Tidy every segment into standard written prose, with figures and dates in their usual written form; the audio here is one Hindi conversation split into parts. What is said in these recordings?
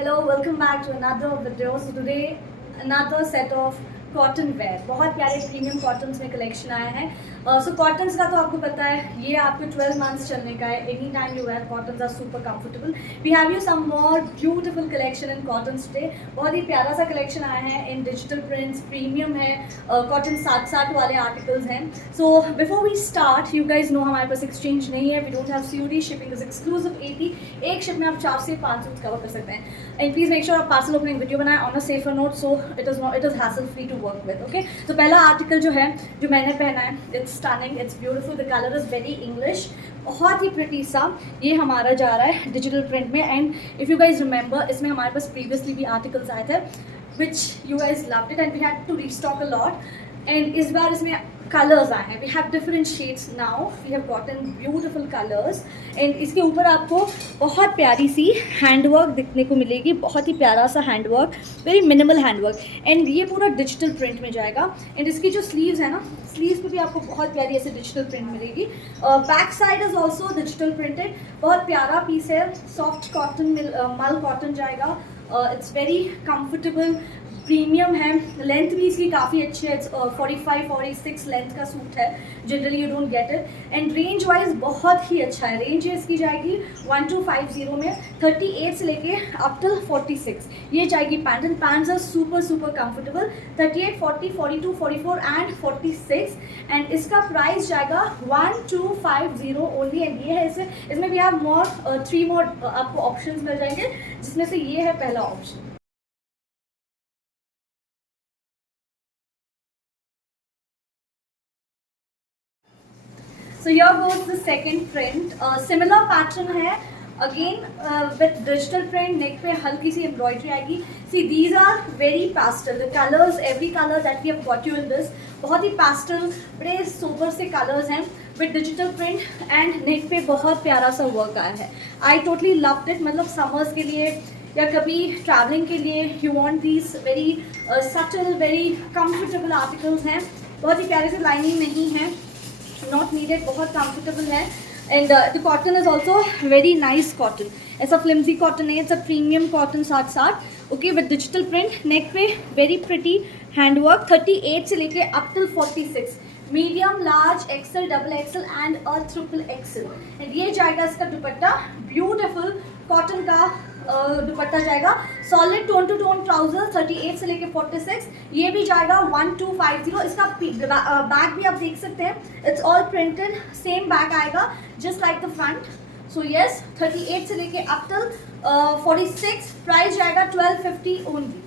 Hello, welcome back to another video. So today another set of cotton wear, बहुत प्यारे प्रीमियम कॉटन्स में कलेक्शन आया है. सो कॉटन्स का तो आपको पता है ये आपको 12 मंथ्स चलने का है. Any time you wear cottons are super comfortable. We have you some more beautiful collection in cottons today. बहुत ही प्यारा सा कलेक्शन आया है इन डिजिटल प्रिंट्स, प्रीमियम है, कॉटन 7-7 वाले आर्टिकल्स हैं. So before we start, you guys know हमारे पास एक्सचेंज नहीं है. We don't have COD. Shipping is exclusive 80. एक शिप में आप 4 से 5 सूट कवर कर सकते हैं. एंड प्लीज मेक श्योर आप पार्सल ओपनिंग वीडियो बनाएं on a safer note, so it is hassle free to work with. Okay, तो पहला आर्टिकल जो है जो मैंने पहना है, it's stunning, it's beautiful, the colour is very English, बहुत ही प्रिटी सा. ये हमारा जा रहा है डिजिटल प्रिंट में. And if you guys remember, इसमें हमारे पास प्रीवियसली भी आर्टिकल्स आए थे which you guys loved it and we had to restock a lot. And इस बार इसमें कलर्स आए हैं. We have different shades now. We have gotten beautiful colours. And इसके ऊपर आपको बहुत प्यारी सी हैंडवर्क दिखने को मिलेगी, बहुत ही प्यारा सा handwork, very minimal handwork. And ये पूरा डिजिटल प्रिंट में जाएगा. एंड इसकी जो स्लीव्स है ना, स्लीव्स पे भी आपको बहुत प्यारी ऐसे डिजिटल प्रिंट मिलेगी. Back side is also digital printed. बहुत प्यारा पीस है, सॉफ्ट कॉटन, मल कॉटन जाएगा. इट्स वेरी कंफर्टेबल, प्रीमियम है. लेंथ भी इसकी काफ़ी अच्छी है. इट्स 45-46 लेंथ का सूट है. Generally you don't get it. And range wise बहुत ही अच्छा है. रेंज इसकी जाएगी 1250 में, 38 से लेके अप टिल 46 ये जाएगी pant. And pants are super super comfortable. 38, 40, 42, 44 and 46. And इसका प्राइस जाएगा 1250 ओनली. एंड ये है इसमें भी आप मोर 3 मोर आपको ऑप्शन मिल जाएंगे, जिसमें से ये है पहला option. So here goes the second print. Similar pattern है. Again with digital print, neck पे हल्की सी embroidery आएगी. See, these are very pastel. The colors, every color that we have got you in this, बहुत ही pastel, बड़े sober से colors हैं with digital print. and neck पे बहुत प्यारा सा work आया है. I totally loved it. मतलब summers के लिए या कभी ट्रैवलिंग के लिए you want these very subtle, very comfortable articles हैं. बहुत ही प्यारे से लाइनिंग नहीं है, नॉट नीडेड, बहुत कंफर्टेबल है. And the cotton is also very nice cotton. ऐसा फ्लिम्जी कॉटन है, it's a premium cotton 7-7. Okay, with digital print. Neck पे वेरी प्रिटी हैंडवर्क. 38 से लेके up till 46. Medium, large, XL, double XL and triple XL. And ये जाएगा इसका दुपट्टा, ब्यूटिफुल कॉटन का दुपट्टा जाएगा. Solid tone two tone trouser, 38 से लेके 46. ये भी जाएगा 1250. इसका बैक भी आप देख सकते हैं, it's all printed, same back आएगा just like the front. So yes, 38 से लेके अप टिल 46. प्राइस जाएगा 1250 only.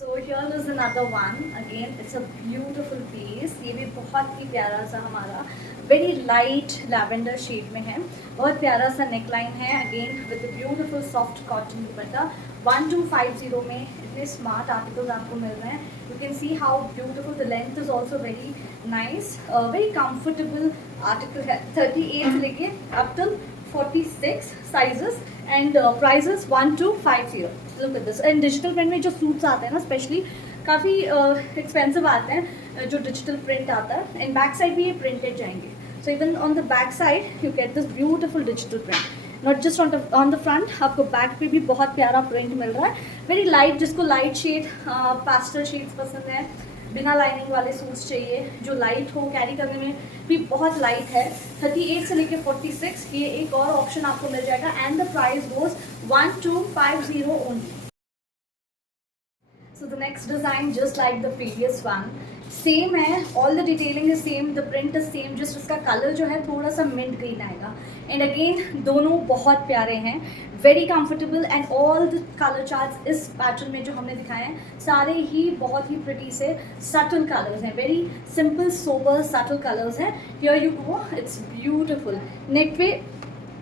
So here is another one. Again, it's a beautiful piece. ये भी बहुत ही प्यारा सा हमारा very light lavender shade में है. बहुत प्यारा सा neckline है. Again with the beautiful soft cotton दुपट्टा. 1250 में इतने smart articles आपको मिल रहे हैं. You can see how beautiful the length is also very nice. Very comfortable article है. 38 से लेके up till 46 sizes. And prices 1250. Look at this. And digital print में जो सूट्स आते हैं ना, स्पेशली काफ़ी एक्सपेंसिव आते हैं जो डिजिटल प्रिंट आता है. एंड बैक साइड भी ये प्रिंटेड जाएंगे. So even on the back side you get this beautiful digital print. Not just on the front, आपको बैक पे भी बहुत प्यारा प्रिंट मिल रहा है. वेरी लाइट, जिसको लाइट शेड, पास्टल शेड्स पसंद है, बिना लाइनिंग वाले सूट्स चाहिए जो लाइट हो, कैरी करने में भी बहुत लाइट है. 38 से लेके 46 ये एक और ऑप्शन आपको मिल जाएगा. And the price goes 1250 only. So the next design just like the previous one, same है. All the detailing is same, the print is same, just उसका कलर जो है थोड़ा सा मिंट ग्रीन आएगा. एंड अगेन दोनों बहुत प्यारे हैं, very comfortable. And all the colour charts इस पैटर्न में जो हमने दिखाए हैं सारे ही बहुत ही प्रिटी से सटल कलर्स हैं. Very simple sober subtle colours हैं. Here you go, it's beautiful. Neck पे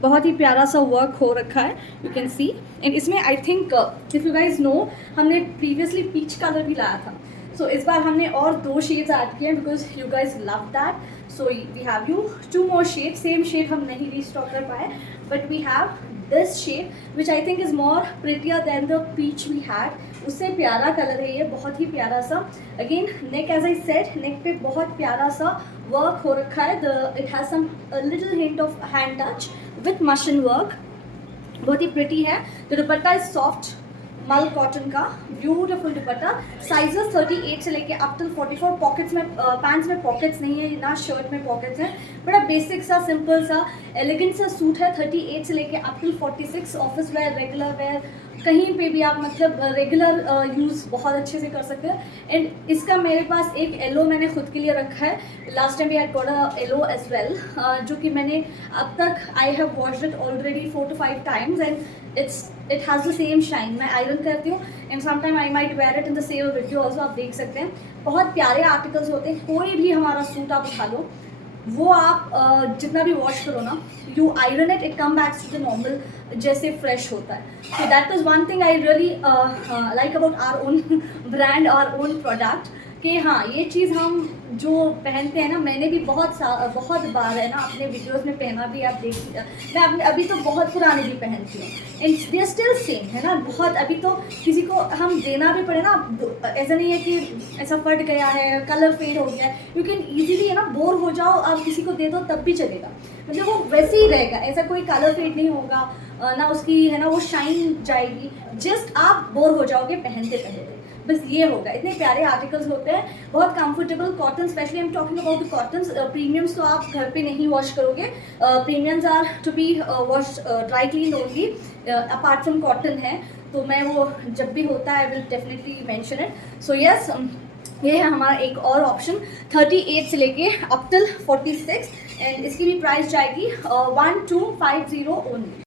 बहुत ही प्यारा सा वर्क हो रखा है, यू कैन सी. एंड इसमें I think if you guys know, हमने प्रीवियसली पीच कलर भी लाया था. सो इस बार हमने और 2 शेड्स ऐड किए हैं because you guys love that. So we have you 2 more shade. Same shade हम नहीं रीस्टॉक कर पाए, but we have this shade which I think is more prettier than the peach we had, उससे प्यारा कलर है ये, बहुत ही प्यारा सा। Again neck as I said, neck पे बहुत प्यारा सा वर्क हो रखा है, it has some little hint of hand touch with machine work, बहुत ही प्रिटी है। तो दुपट्टा इज सॉफ्ट मल कॉटन का ब्यूटीफुल दुपट्टा, साइजेस 38 से लेके अप टिल 44, पॉकेट्स में पैंट्स में पॉकेट्स नहीं है ना, शर्ट में पॉकेट्स हैं, बड़ा बेसिक सा सिंपल सा एलिगेंट सा सूट है। 38 से लेके up till 46, office where, regular wear, कहीं पे भी आप मतलब रेगुलर यूज़ बहुत अच्छे से कर सकते हैं। एंड इसका मेरे पास एक येलो मैंने खुद के लिए रखा है, last time we had got a yellow as well, जो कि मैंने अब तक I have washed it already 4 to 5 times and it has the same shine. मैं आयरन करती हूँ and sometime I might wear it in the same video also, आप देख सकते हैं। बहुत प्यारे आर्टिकल्स होते हैं, कोई भी हमारा सूट आप उठा लो, वो आप जितना भी वॉश करो ना, you iron it, it come backs to the normal जैसे फ्रेश होता है। So that is one thing I really like about our own brand, our own product, कि हाँ ये चीज़ हम जो पहनते हैं ना, मैंने भी बहुत बार है ना अपने वीडियोस में पहना भी, आप देखिए मैं अभी तो बहुत पुराने भी पहनती हूँ and they are still same है ना। बहुत अभी तो किसी को हम देना भी पड़े ना, ऐसा नहीं है कि ऐसा फट गया है, कलर फेड हो गया है, यू कैन ईजिली है ना, बोर हो जाओ आप किसी को दे दो तब भी चलेगा, मतलब वो वैसे ही रहेगा, ऐसा कोई कलर फेड नहीं होगा ना, उसकी है ना वो शाइन जाएगी, जस्ट आप बोर हो जाओगे पहनते पहनते, बस ये होगा। इतने प्यारे आर्टिकल्स होते हैं, बहुत comfortable cotton, specially I am talking about the cottons. Premiums तो आप घर पे नहीं वॉश करोगे, premiums are to be wash dry clean only, apart from cotton है, तो मैं वो जब भी होता है I will definitely mention it. So yes, ये है हमारा एक और ऑप्शन 38 से लेके अप टिल 46 एंड इसकी भी प्राइस जाएगी 1250 only.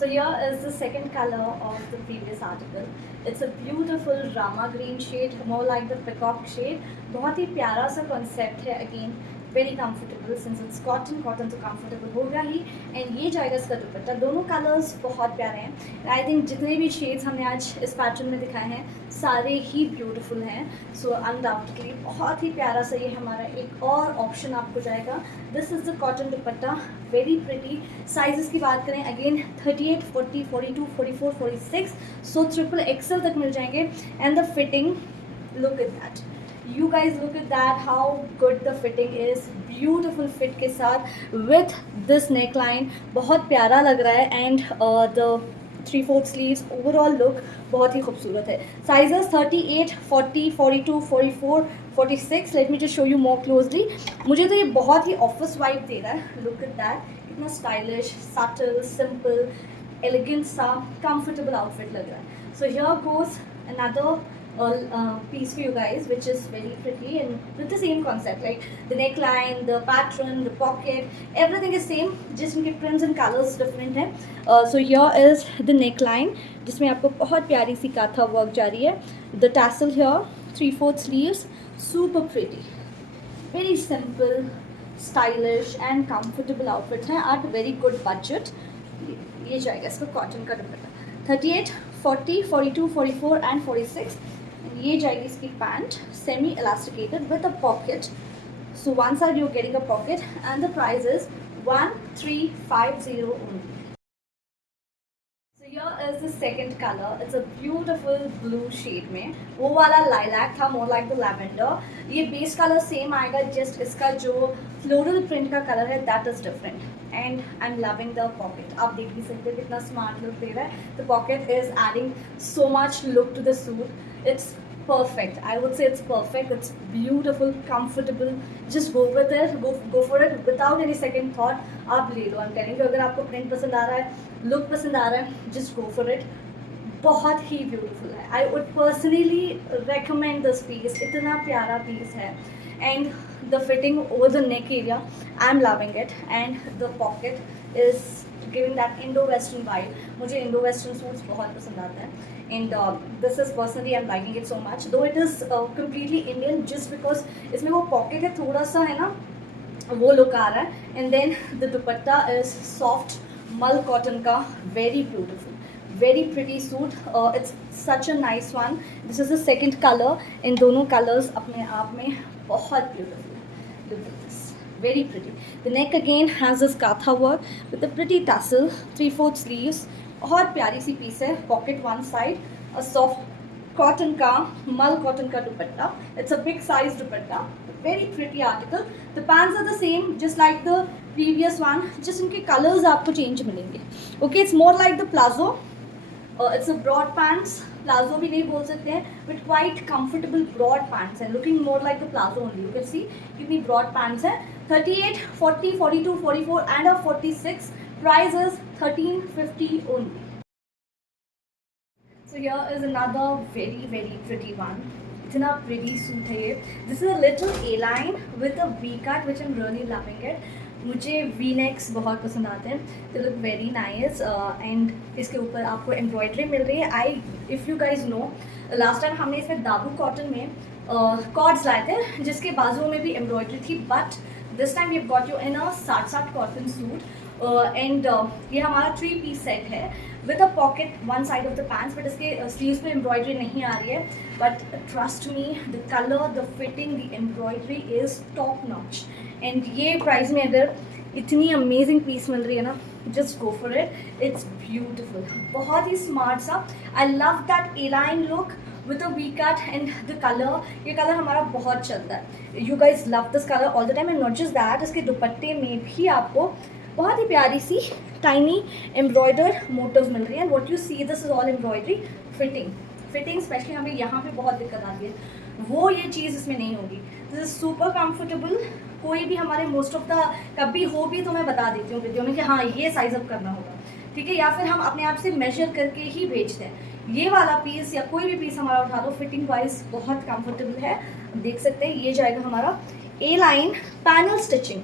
So here is the second color of the previous article. It's a beautiful rama green shade, more like the peacock shade. बहुत ही प्यारा सा concept है, again very comfortable since it's cotton, cotton तो comfortable होगा ही, and ये जाएगा इसका दुपट्टा। दोनों कलर्स बहुत प्यारे हैं, आई थिंक जितने भी शेड्स हमने आज इस पैटर्न में दिखाए हैं सारे ही ब्यूटीफुल हैं। सो अनडाउटेडली बहुत ही प्यारा सा ये हमारा एक और ऑप्शन आपको जाएगा। This is the cotton dupatta, very pretty. Sizes की बात करें अगेन 38, 40, 42, 44, 46, सो ट्रिपल एक्सल तक मिल जाएंगे। And the fitting, look at that, you guys look at that, how good the fitting is, beautiful fit के साथ with this neckline, बहुत प्यारा लग रहा है। And the 3/4 sleeves overall look बहुत ही खूबसूरत है। Sizes 38, 40, 42, 44, 46, let me just show you more closely. मुझे तो ये बहुत ही ऑफिस वाइब दे रहा है, लुक एट दैट, कितना स्टाइलिश, सटल, सिंपल, एलिगेंट सा कंफर्टेबल आउटफिट लग रहा है। So here goes another piece for you guys, which is very pretty and with the same concept, like the neckline, the pattern, the pocket, everything is same, just इनके prints and colors different है। So here is the neckline, जिसमें आपको बहुत प्यारी सी काथा वर्क जा रही है। The tassel here, 3/4 sleeves, super pretty, very simple, stylish and comfortable outfit है at very good budget। ये जाएगा इसका कॉटन का दुपट्टा, 38, 40, 42, 44 and 46। ये जाएगी इसकी pant, semi elasticated with a pocket, so one side you getting a pocket and the price is 1350 only. So here is the second color, it's a beautiful blue shade में, वो वाला lilac था, more like the lavender। ये base color same आएगा, just इसका जो floral print का color है that is different। And I'm loving the pocket, आप देख भी सकते हैं कितना smart look दे रहा है। The pocket is adding so much look to the suit, it's perfect, I would say it's perfect, it's beautiful, comfortable, just go with it, go for it without any second thought, आप ले लो। I'm telling you, अगर आपको print पसंद आ रहा है, लुक पसंद आ रहा है, जस्ट गो फॉर इट, बहुत ही ब्यूटीफुल है। I would personally recommend this piece, इतना प्यारा पीस है। And the fitting over the neck area, I am loving it, and the pocket is giving that Indo western vibe. मुझे इंडो वेस्टर्न सूट्स बहुत पसंद आता है, and this is personally I am liking it so much, though it is completely Indian, just because इसमें वो पॉकेट है, थोड़ा सा है ना वो लुक आ रहा है। And then the dupatta is soft mul cotton का, very beautiful, very pretty suit, it's such a nice one. This is the second colour. इन दोनों कलर्स अपने आप में बहुत ब्यूटीफुल है. Look at this, very pretty. The neck again has this katha work with a pretty tassel, 3/4 sleeves. बहुत प्यारी सी पीस है. Pocket one side, a soft cotton का मल cotton का दुपट्टा. It's a big size dupatta. Very pretty article. The pants are the same, just like the previous one. Just इनके colors आपको change मिलेंगे. Okay, it's more like the plazo. It's a broad pants. Palazzo भी नहीं बोल सकते हैं, but quite comfortable broad pants हैं, looking more like the palazzo only. You can see कितनी ब्रॉड पैंट्स हैं. 38, 40, 42, 44 and a 46. Price is 1350 only. So here is another very very pretty one. इतना प्रिटी सूट है ये. This is a little A line with a V cut which I am really loving it. मुझे वी नेक्स बहुत पसंद आते हैं. They look very nice and इसके ऊपर आपको एम्ब्रॉयडरी मिल रही है. If you guys know, last time हमने इसमें दाबू कॉटन में कॉर्ड्स लाए थे जिसके बाजुओं में भी एम्ब्रॉयडरी थी, but this time we got you in a 60 cotton suit. And ये हमारा 3 पीस सेट है with a pocket one side of the pants, but इसके स्लीव्स पे एम्ब्रॉयडरी नहीं आ रही है. But trust me, the colour, the fitting, the embroidery is top notch. And ये प्राइस में अगर इतनी अमेजिंग पीस मिल रही है ना, just go for it. It's beautiful, बहुत ही स्मार्ट सा. I love that A line look with a V cut and the color. ये कलर हमारा बहुत चलता है. You guys love this color all the time, and not just that, इसके दुपट्टे में भी आपको बहुत ही प्यारी सी टाइनी एम्ब्रॉयडर मोटिव्स मिल रही है. And what you see, this is all embroidery. Fitting specially हमें यहाँ पे बहुत दिक्कत आती है, वो ये चीज़ इसमें नहीं होगी. This is super comfortable. कोई भी हमारे मोस्ट ऑफ द कभी हो भी तो मैं बता देती हूँ वीडियो में कि हाँ ये साइज अप करना होगा, ठीक है, या फिर हम अपने आप से मेजर करके ही भेजते हैं. ये वाला पीस या कोई भी पीस हमारा उठा लो, फिटिंग वाइज बहुत कंफर्टेबल है. देख सकते हैं ये जाएगा हमारा A line panel stitching.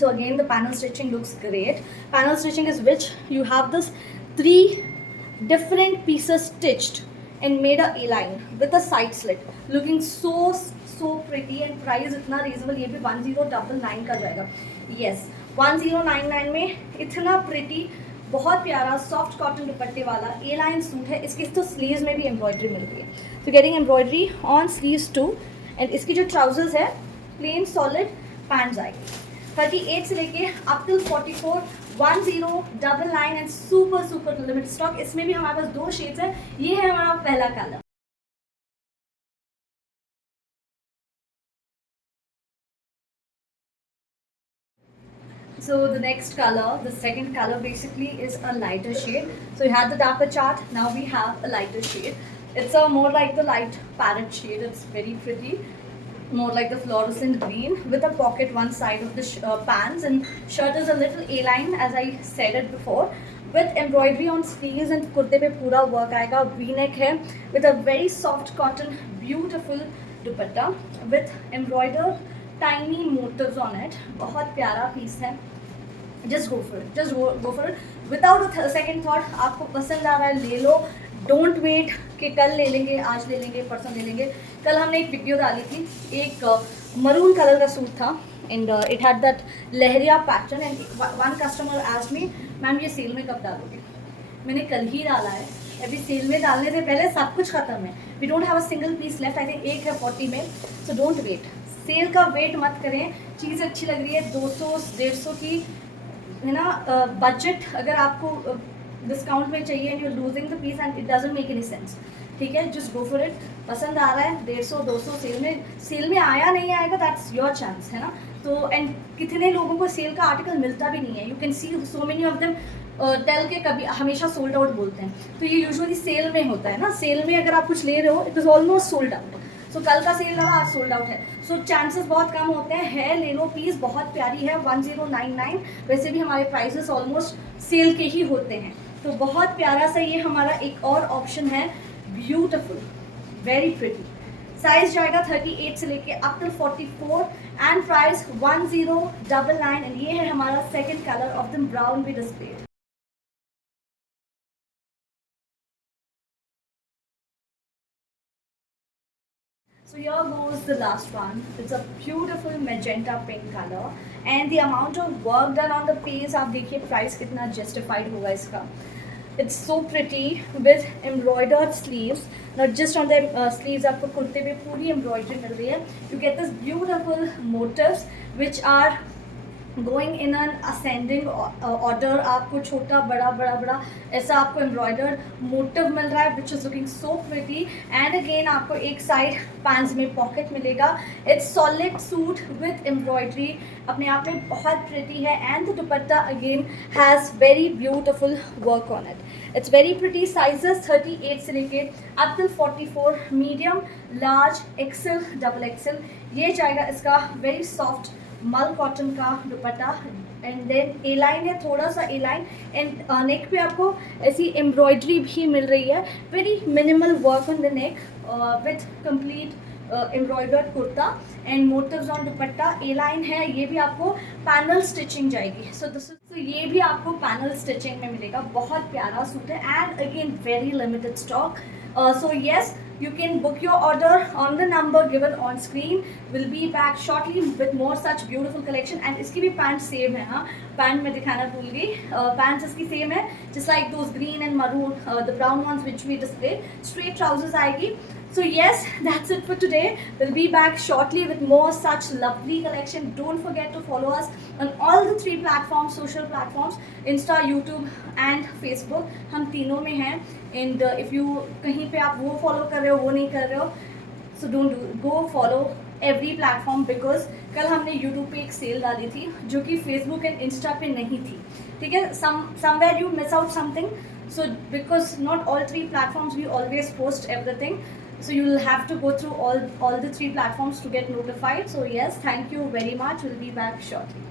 So again the panel stitching looks great. Panel stitching is which you have this 3 different pieces stitched and made a A-line with a side slit, looking so pretty. And price इतना reasonable, ये भी 1099 का जाएगा. Yes, 1099 में इतना pretty, बहुत प्यारा सॉफ्ट कॉटन दुपट्टे वाला ए लाइन सूट है. इसकी तो स्लीव्स में भी एम्ब्रॉयडरी मिल रही है. तो getting embroidery on sleeves too. And इसकी जो ट्राउजर्स है प्लेन सॉलिड पैंट्स आएगी. 38 से लेके up to 44, 1099 and super limited stock. इसमें भी हमारे पास 2 शेड्स हैं. ये है हमारा पहला colour. So the next color, the second color basically is a lighter shade. So you had the darker chart, now we have a lighter shade. It's a more like the light parrot shade. It's very pretty, more like the fluorescent green with a pocket one side of the pants, and shirt is a little A-line as I said it before, with embroidery on sleeves. And kurte pe pura work aayega. V-neck hai with a very soft cotton beautiful dupatta with embroidered tiny motifs on it. बहुत प्यारा पीस है. Just go for it without a second thought. आपको पसंद आ रहा है ले लो. डोंट वेट कि कल ले लेंगे, आज ले लेंगे, परसों ले लेंगे. कल हमने एक वीडियो डाली थी, एक मरून कलर का सूट था and it had that lehariya pattern. And one customer asked me, ma'am ये सेल में कब डालोगे? मैंने कल ही डाला है. अभी सेल में डालने से पहले सब कुछ ख़त्म है. We don't have a single piece left. I think एक है 40 में. सो डोंट वेट, सेल का वेट मत करें. चीज़ अच्छी लग रही है, 200-150 की है ना. बजट अगर आपको डिस्काउंट में चाहिए and you losing the piece and it doesn't make any sense, ठीक है, जस्ट गो फॉर इट. पसंद आ रहा है 150-200 सेल में आया नहीं आएगा, दैट्स योर चांस, है ना. तो एंड कितने लोगों को सेल का आर्टिकल मिलता भी नहीं है. You can see so many of them tell के कभी हमेशा सोल्ड आउट बोलते हैं. तो ये यूजुअली सेल में होता है ना. सेल में अगर आप कुछ ले रहे हो it is almost sold out. So कल का सेल रहा, आज सोल्ड आउट है. सो चांसेस बहुत कम होते हैं. है ले लो, पीस बहुत प्यारी है. 1099. वैसे भी हमारे प्राइसेस ऑलमोस्ट सेल के ही होते हैं. तो बहुत प्यारा सा ये हमारा एक और ऑप्शन है. Beautiful, very pretty. साइज जाएगा 38 से लेके up to 44 and price 1099. And ये है हमारा second colour of the brown we displayed. So here goes the last one. It's a beautiful magenta pink color and the amount of work done on the piece, आप देखिए प्राइस कितना justified होगा इसका. It's so pretty with embroidered sleeves. Not just on the sleeves, आपको कुर्ते पे पूरी embroidery मिल रही है. You get this beautiful motifs which are going in an ascending order. आपको छोटा बड़ा बड़ा बड़ा ऐसा आपको embroidered motif मिल रहा है which is looking so pretty. And again आपको एक side pants में pocket मिलेगा. It's solid suit with embroidery, अपने आप में बहुत pretty है. And the dupatta again has very beautiful work on it. It's very pretty. Sizes 38 से लेके up till 44, medium, large, XL, double XL. ये जाएगा इसका very soft मल कॉटन का dupatta. And then A line है, थोड़ा सा ए लाइन. एंड नेक पे आपको ऐसी एम्ब्रॉयडरी भी मिल रही है. Very minimal work on the neck with complete embroidered kurta and motifs on dupatta. A line है, ये भी आपको पैनल स्टिचिंग जाएगी. सो ये भी आपको पैनल स्टिचिंग में मिलेगा. बहुत प्यारा सूट है and again very limited stock. So yes, you can book your order on the number given on screen. We'll be back shortly with more such beautiful collection. And इसकी भी पैंट सेम है. हाँ, पैंट में दिखाना भूल गई. पैंट्स इसकी सेम है, just like those green and maroon, the brown ones which we display. Straight trousers आएगी. So yes, that's it for today. We'll be back shortly with more such lovely collection. Don't forget to follow us on all the 3 platforms, social platforms, Insta, YouTube and Facebook. हम तीनों में हैं. And if you कहीं पे आप वो follow कर रहे हो, वो नहीं कर रहे हो, so go follow every platform because कल हमने YouTube पे एक सेल डाली थी जो कि Facebook and Insta पे नहीं थी. ठीक है, somewhere you miss out something. So because not all 3 platforms we always post everything. So you will have to go through all the 3 platforms to get notified. So yes, thank you very much. We'll be back shortly.